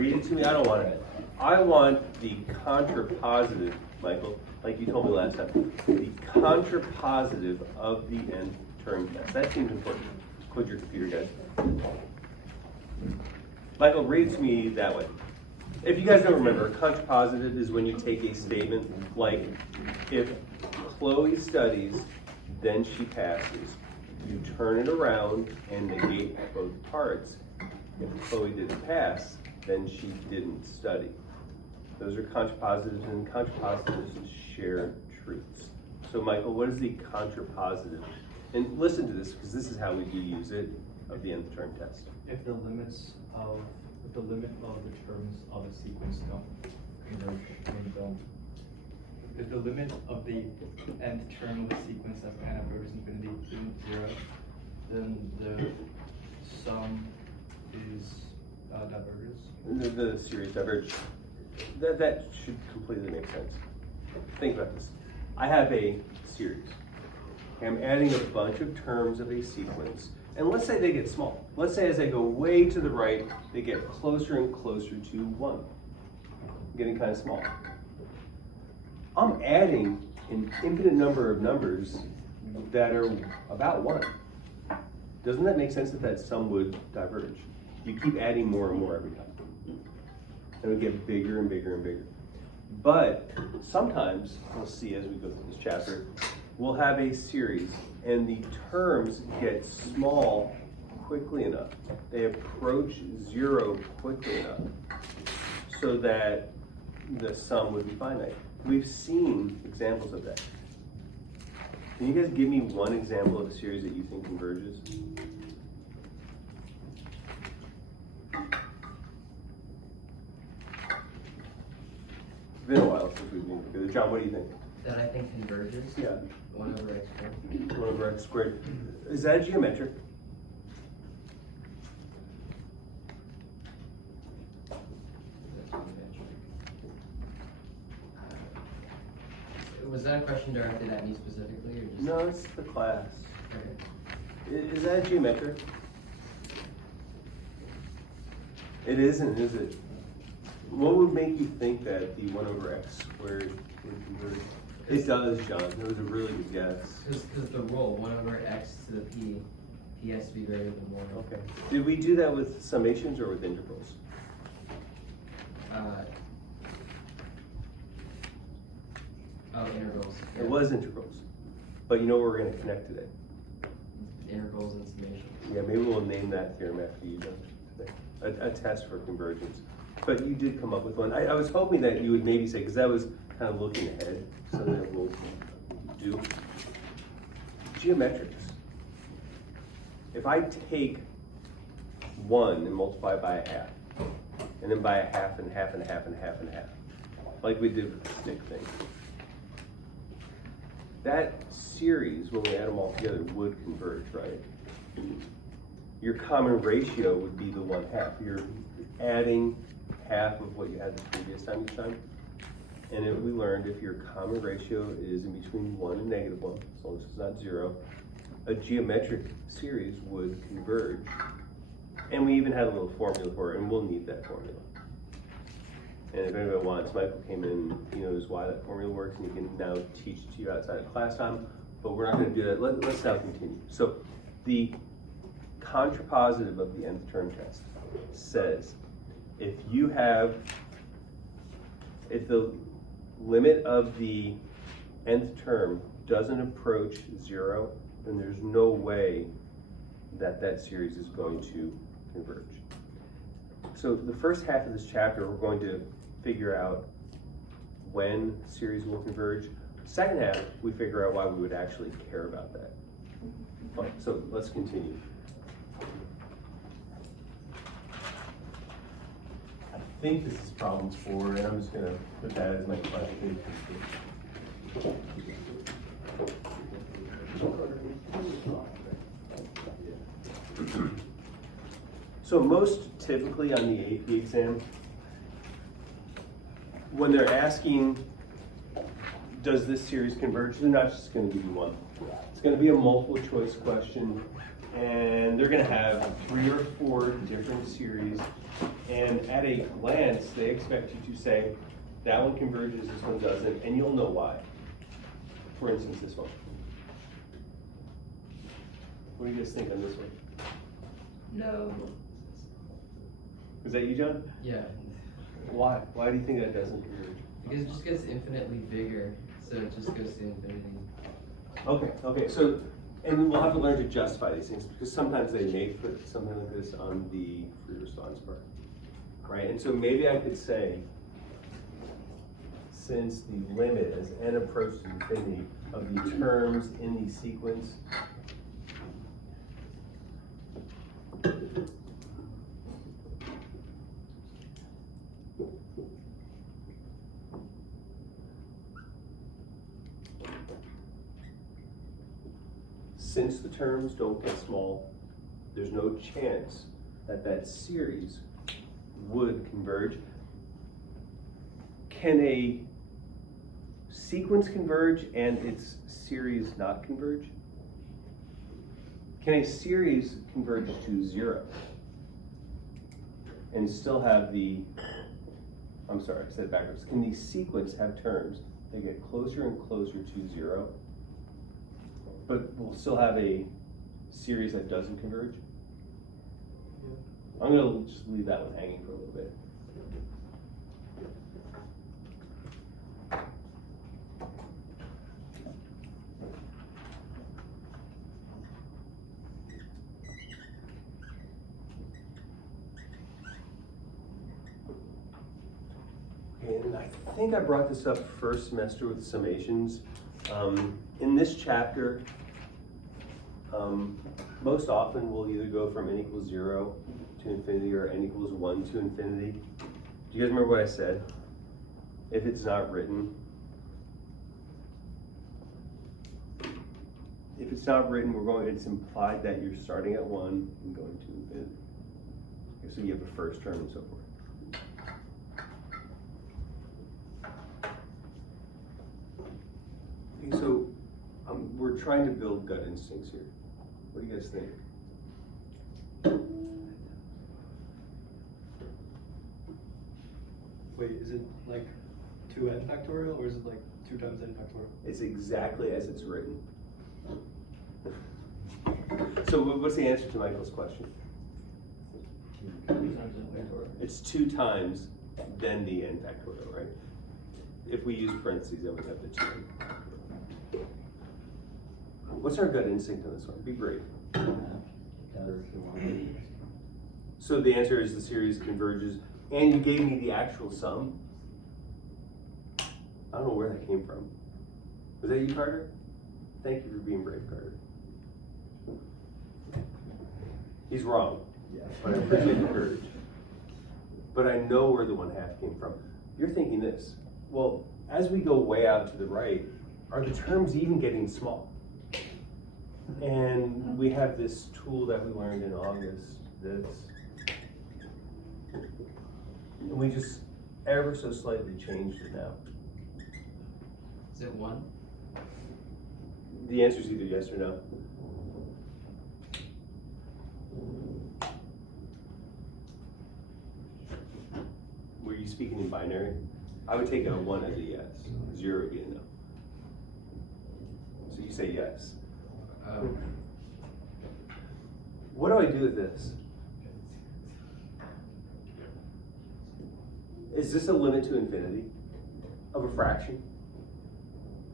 read it to me. I don't want it. I want the contrapositive, Michael, like you told me last time. The contrapositive of the nth term test. That seems important. Quit your computer, guys. Michael, read it to me that way. If you guys don't remember, contrapositive is when you take a statement like, if Chloe studies, then she passes. You turn it around and negate both parts. If Chloe didn't pass, then she didn't study. Those are contrapositives, and contrapositives share truths. So Michael, what is the contrapositive? And listen to this, because this is how we do use it, of the nth term test. If the limit of the terms of a sequence don't converge, if the limit of the nth term of the sequence as n approaches infinity isn't 0, then the sum is diverges. The series diverge. That should completely make sense. Think about this. I have a series. I'm adding a bunch of terms of a sequence. And let's say they get small. Let's say as I go way to the right, they get closer and closer to 1. Getting kind of small. I'm adding an infinite number of numbers that are about 1. Doesn't that make sense that sum would diverge? You keep adding more and more every time. And we get bigger and bigger and bigger. But sometimes, we'll see as we go through this chapter, we'll have a series and the terms get small quickly enough. They approach 0 quickly enough so that the sum would be finite. We've seen examples of that. Can you guys give me one example of a series that you think converges? It's been a while since we've been together. John, what do you think? That I think converges? Yeah. 1 over x squared. 1 over x squared. Is that geometric? That's geometric. Was that a question directed at me specifically, or just? No, it's the class. Okay. Is that geometric? It isn't, is it? What would make you think that the 1 over x squared would converge? It does, John. That was a really good guess. Because the rule, 1 over x to the p has to be greater than 1. Okay. Did we do that with summations or with integrals? Integrals. It was integrals. But you know where we're going to connect today? Integrals and summations. Yeah, maybe we'll name that theorem after you, John, today. A test for convergence. But you did come up with one. I was hoping that you would maybe say, because that was kind of looking ahead, something that we'll do. Geometrics. If I take 1 and multiply by a half, and then by a half and half and half and half and half, like we did with the stick thing, that series, when we add them all together, would converge, right? Your common ratio would be the 1/2. You're adding half of what you had the previous time each time. And we learned if your common ratio is in between 1 and -1, as long as it's not 0, a geometric series would converge. And we even had a little formula for it, and we'll need that formula. And if anybody wants, Michael came in, he knows why that formula works, and he can now teach it to you outside of class time, but we're not going to do that. Let's now continue. So the contrapositive of the nth term test says if the limit of the nth term doesn't approach 0, then there's no way that series is going to converge. So the first half of this chapter, we're going to figure out when series will converge. Second half, we figure out why we would actually care about that. Fine, so let's continue. I think this is problems 4, and I'm just going to put that as my question. So most typically on the AP exam, when they're asking, does this series converge, they're not just going to give you one. It's going to be a multiple choice question, and they're gonna have 3 or 4 different series, and at a glance, they expect you to say, that one converges, this one doesn't, and you'll know why. For instance, this one. What do you guys think on this one? No. Was that you, John? Yeah, Why? Why do you think that doesn't converge? because it just gets infinitely bigger, so it just goes to infinity. Okay, so, and we'll have to learn to justify these things, because sometimes they may put something like this on the free response part, right? And so maybe I could say, since the limit as n approaches infinity of the terms in the sequence since the terms don't get small, there's no chance that that series would converge. Can a sequence converge and its series not converge? Can a series converge to 0 and still have the, I'm sorry, I said it backwards. Can the sequence have terms that get closer and closer to 0, but we'll still have a series that doesn't converge? I'm gonna just leave that one hanging for a little bit. And I think I brought this up first semester with summations. In this chapter, most often we'll either go from n equals 0 to infinity or n equals 1 to infinity. Do you guys remember what I said? If it's not written. If it's not written, it's implied that you're starting at 1 and going to infinity. Okay, so you have a first term and so forth. Okay, so we're trying to build gut instincts here. What do you guys think? Wait, is it like 2n factorial or is it like 2 times n factorial? It's exactly as it's written. So what's the answer to Michael's question? It's 2 times then the n factorial, right? If we use parentheses, then we have the 2. What's our gut instinct on this one? Be brave. So the answer is the series converges, and you gave me the actual sum. I don't know where that came from. Was that you, Carter? Thank you for being brave, Carter. He's wrong, but I appreciate the courage. But I know where the 1/2 came from. You're thinking this, well, as we go way out to the right, are the terms even getting small? And we have this tool that we learned in August that's, and we just ever so slightly changed it now. Is it 1? The answer is either yes or no. Were you speaking in binary? I would take a 1 as a yes, 0 would be a no. So you say yes. What do I do with this? Is this a limit to infinity of a fraction?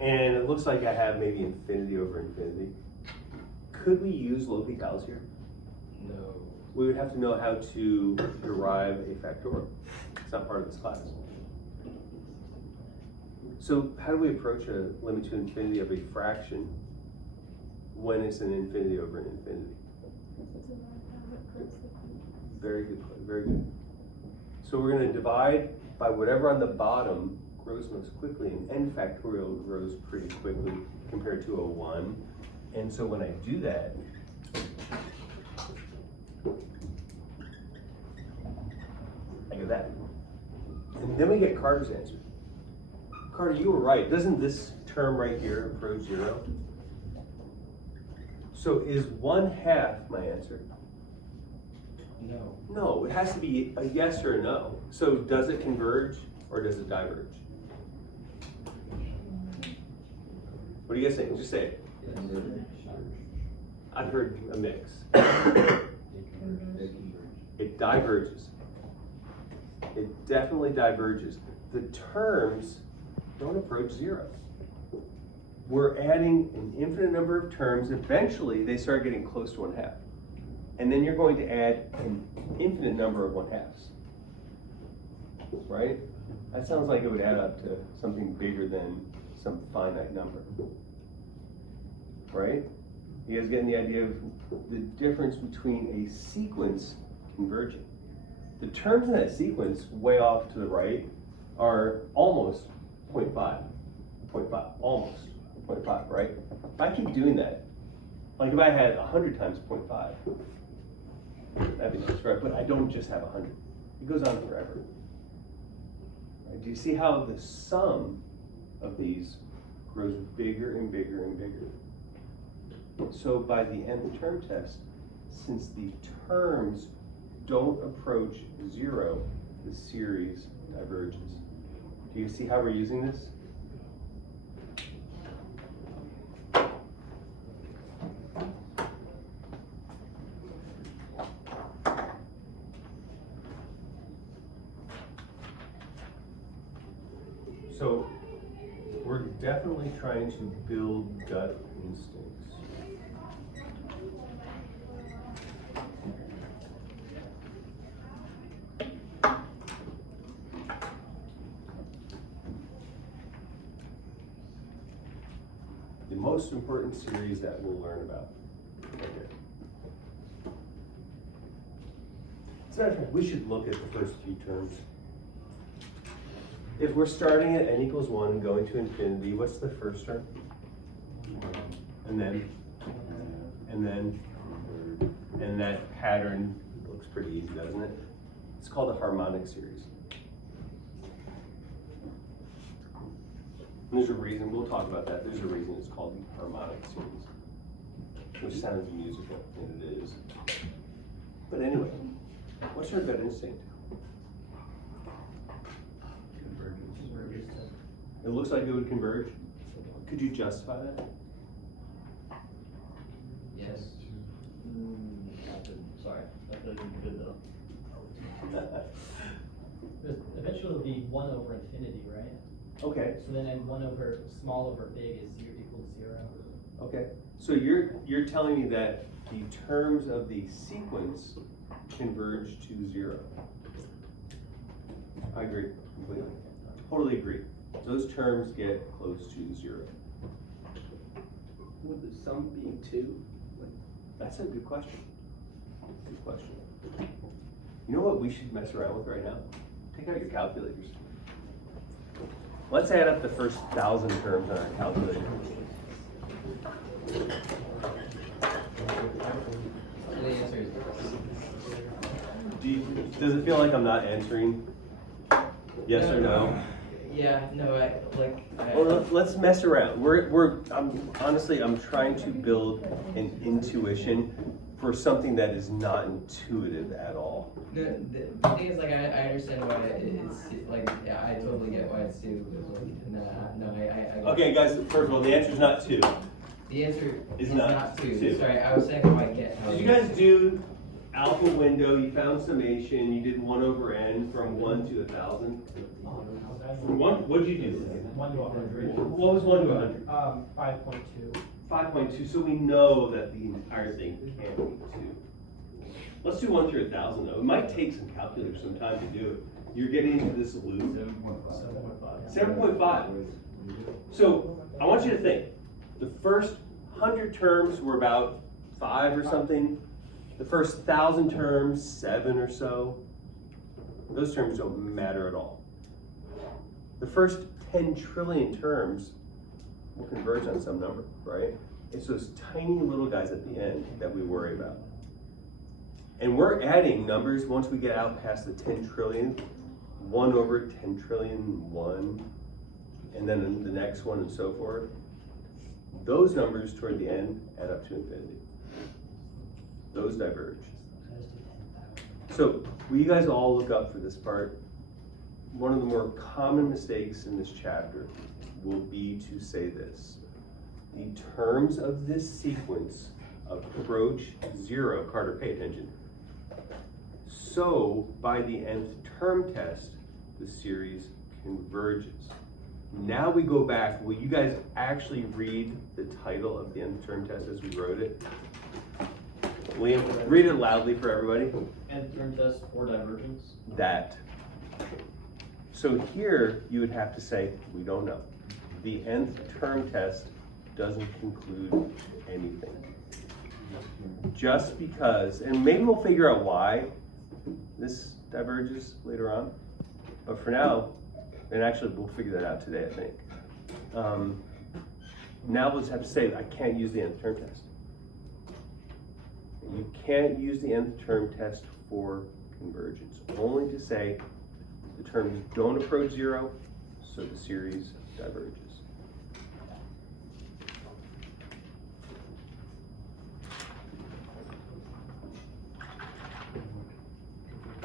And it looks like I have maybe infinity over infinity. Could we use L'Hopital's here? No. We would have to know how to derive a factorial. It's not part of this class. So how do we approach a limit to infinity of a fraction when it's an infinity over an infinity? Very good, very good. So we're going to divide by whatever on the bottom grows most quickly, and n factorial grows pretty quickly compared to a 1. And so when I do that, I get that. And then we get Carter's answer. Carter, you were right. Doesn't this term right here approach 0? So is 1/2 my answer? No. No, it has to be a yes or a no. So does it converge or does it diverge? What do you guys think? Just say it. I've heard a mix. It diverges. It definitely diverges. The terms don't approach 0. We're adding an infinite number of terms. Eventually, they start getting close to 1/2. And then you're going to add an infinite number of 1/2s. Right? That sounds like it would add up to something bigger than some finite number. Right? You guys getting the idea of the difference between a sequence converging? The terms in that sequence, way off to the right, are almost 0.5. 0.5, almost 0.5, right? If I keep doing that, like if I had 100 times 0.5, that'd be nice, right? But I don't just have 100. It goes on forever. Right? Do you see how the sum of these grows bigger and bigger and bigger? So by the nth term test, since the terms don't approach 0, the series diverges. Do you see how we're using this? So we're definitely trying to build gut instincts. The most important series that we'll learn about. Right here. As a matter of fact, we should look at the first few terms. If we're starting at n equals 1 and going to infinity, what's the first term? And then, and that pattern looks pretty easy, doesn't it? It's called a harmonic series. And there's a reason, we'll talk about that, there's a reason it's called the harmonic series, which sounds musical, and it is. But anyway, what's your gut instinct? It looks like it would converge. Could you justify that? Yes. Sorry, that doesn't good though. Eventually it'll be 1 over infinity, right? Okay, So then 1 over small over big is equals 0. okay. So you're telling me that the terms of the sequence converge to 0. I agree completely. Totally agree. Those terms get close to 0. Would the sum be 2? That's a good question. Good question. You know what we should mess around with right now? Take out your calculators. Let's add up the first 1,000 terms on our calculator. And the answer is Does it feel like I'm not answering? Yes or no? yeah, no, Well, let's mess around. I'm trying to build an intuition for something that is not intuitive at all. the thing is, like, I understand why it's, like, yeah, I totally get why it's 2, no, I Okay, guys, first of all, the answer is not 2. The answer Is is not not 2. 2. Sorry, I was saying how I get how Did you guys do alpha window? You found summation, you did 1 over n from 1 to 1,000? From 1, what'd you do? 1 to 100. What was 1 to 100? 5.2. 5.2, so we know that the entire thing can't be 2. Let's do 1 through 1,000 though. It might take some calculators some time to do it. You're getting into this loop. 7.5. 7.5. So I want you to think. The first 100 terms were about 5 or something. The first 1,000 terms, 7 or so. Those terms don't matter at all. The first 10 trillion terms will converge on some number, right? It's those tiny little guys at the end that we worry about. And we're adding numbers once we get out past the 10 trillion, 1 over 10 trillion, 1, and then the next one and so forth. Those numbers toward the end add up to infinity. those diverge. So, will you guys all look up for this part? One of the more common mistakes in this chapter will be to say this. The terms of this sequence approach zero. Carter, pay attention. So, by the nth term test, the series converges. Now we go back. Will you guys actually read the title of the nth term test as we wrote it? Liam, read it loudly for everybody. Nth term test for divergence. That. So here you would have to say, we don't know. The nth term test doesn't conclude anything. Just because, and maybe we'll figure out why this diverges later on, but for now, and actually we'll figure that out today, I think. Now we'll just have to say, I can't use the nth term test. You can't use the nth term test for convergence, only to say the terms don't approach zero, so the series diverges.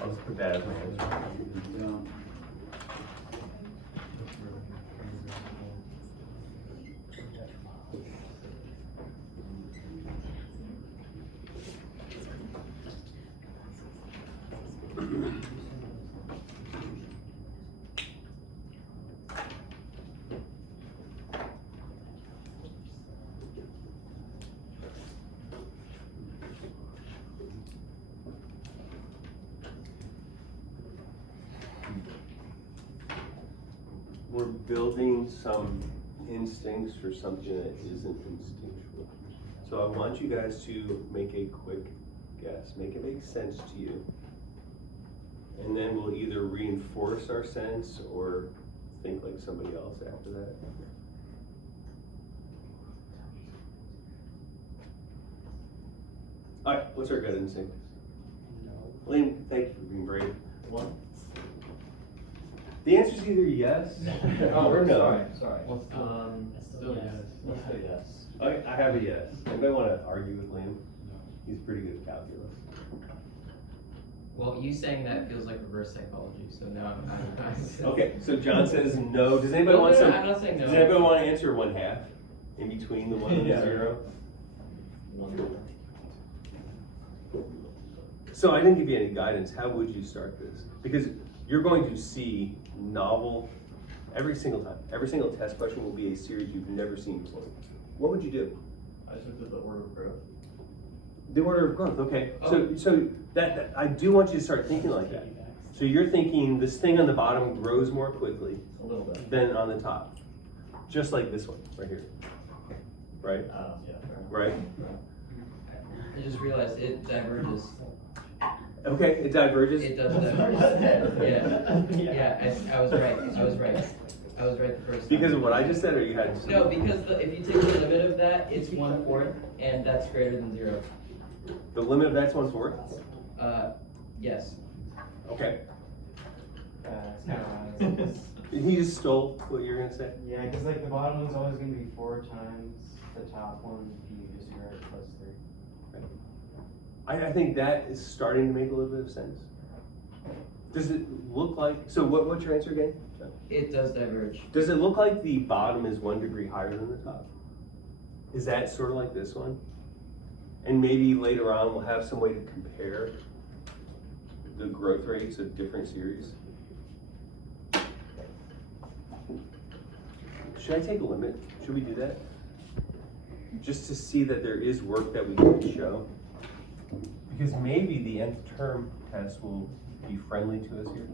I'll just put that as my answer. We're building some instincts for something that isn't instinctual. So I want you guys to make a quick guess, make it make sense to you. And then we'll either reinforce our sense or think like somebody else after that. All right, what's our gut instinct? Liam, thank you for being brave. One. The answer is either yes or no. Sorry. Still yes. Let's say yes. Okay, I have a yes. Anybody want to argue with Liam? He's pretty good at calculus. Well, you saying that feels like reverse psychology, so now I'm Okay, so John says no. Does anybody want some? I'm not saying no. Does anybody want to answer 1/2 in between the 1 and the Yeah. 0? One. So I didn't give you any guidance. How would you start this? Because you're going to see novel every single time. Every single test question will be a series you've never seen before. What would you do? I just looked at the order of growth. The order of growth. Okay. So that I do want you to start thinking like that. So you're thinking this thing on the bottom grows more quickly A little bit. than on the top, just like this one right here. Right. Yeah. Right. I just realized it diverges. Okay. It diverges. It does diverge. Yeah, I was right. I was right the first time. Because of what I just said, or you had? No, because if you take the limit of that, it's 1/4, and that's greater than 0. The limit of that's 1/4. Yes. Okay. It's kind of He just stole what you were gonna say. yeah, because like the bottom one's always going to be 4 times the top one if you use 0 plus 3. I think that is starting to make a little bit of sense. Does it look like? So what's your answer again? It does diverge. Does it look like the bottom is 1 degree higher than the top? Is that sort of like this one? And maybe later on we'll have some way to compare the growth rates of different series. Should I take a limit? Should we do that? Just to see that there is work that we can show. Because maybe the nth term test will be friendly to us here.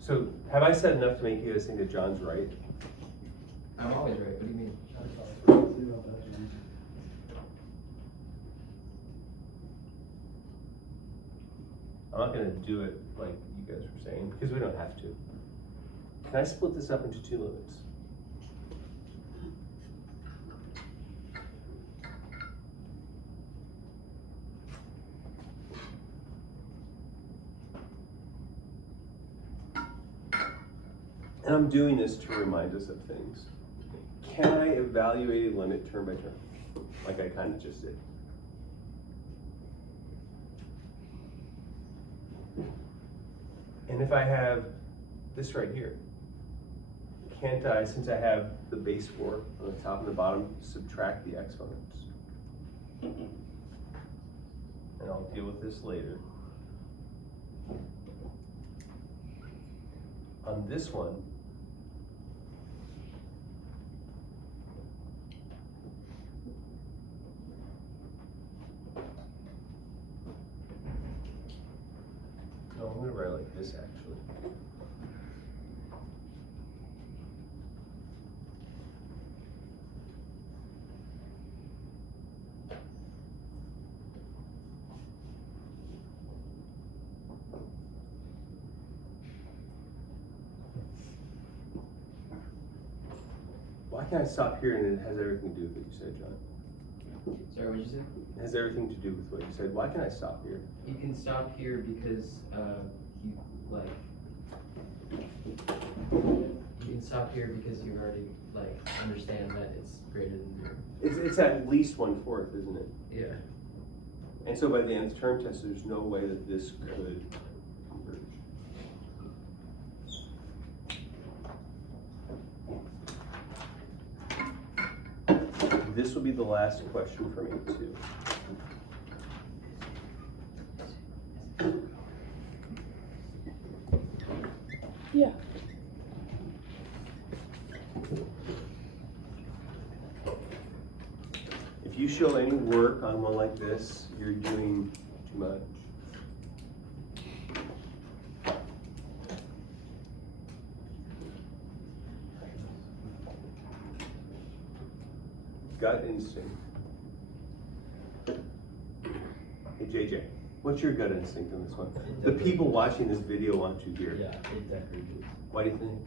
So have I said enough to make you guys think that John's right? I'm always right. What do you mean? I'm not gonna do it like you guys were saying, because we don't have to. Can I split this up into 2 limits? And I'm doing this to remind us of things. Can I evaluate a limit term by term? like I kind of just did. And if I have this right here, can't I, since I have the base 4 on the top and the bottom, subtract the exponents? And I'll deal with this later. On this one, no, I'm gonna write like this actually. Why can't I stop here and it has everything to do with what you said, John? Sorry, what'd you say? It has everything to do with what you said. Why can't I stop here? You can stop here because, you can stop here because you already, understand that it's greater than 0. It's at least 1/4, isn't it? Yeah. And so by the nth term test, there's no way that this could converge. This will be the last question for me too. Yeah. If you show any work on one like this, you're doing too much. Gut instinct. Hey JJ, what's your gut instinct on this one? The people watching this video want to hear. Yeah, it diverges. Why do you think?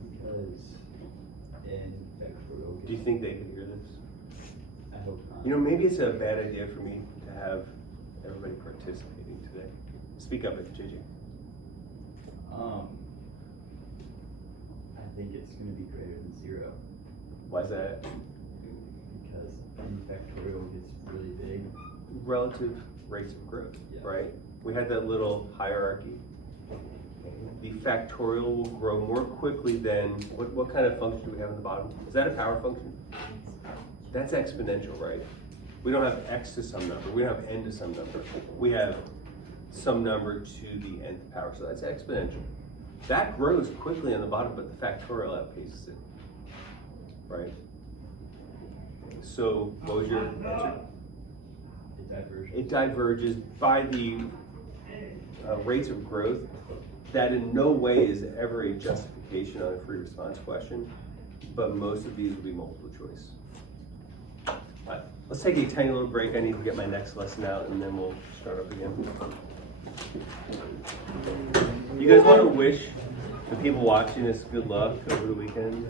Because in factorial. Do you think they could hear this? I hope not. You know, maybe it's a bad idea for me to have everybody participating today. Speak up, JJ. I think it's going to be greater than 0 Why's that? because n factorial gets really big. Relative rates of growth, Yeah. right? We had that little hierarchy. The factorial will grow more quickly than, what kind of function do we have in the bottom? Is that a power function? That's exponential, right? We don't have x to some number, we don't have n to some number. We have some number to the nth power, so that's exponential. That grows quickly on the bottom, but the factorial outpaces it, right? So what was your answer? It diverges. It diverges by the rates of growth. That in no way is ever a justification on a free response question, but most of these will be multiple choice. All right, let's take a tiny little break. I need to get my next lesson out and then we'll start up again. You guys want to wish the people watching this good luck over the weekend?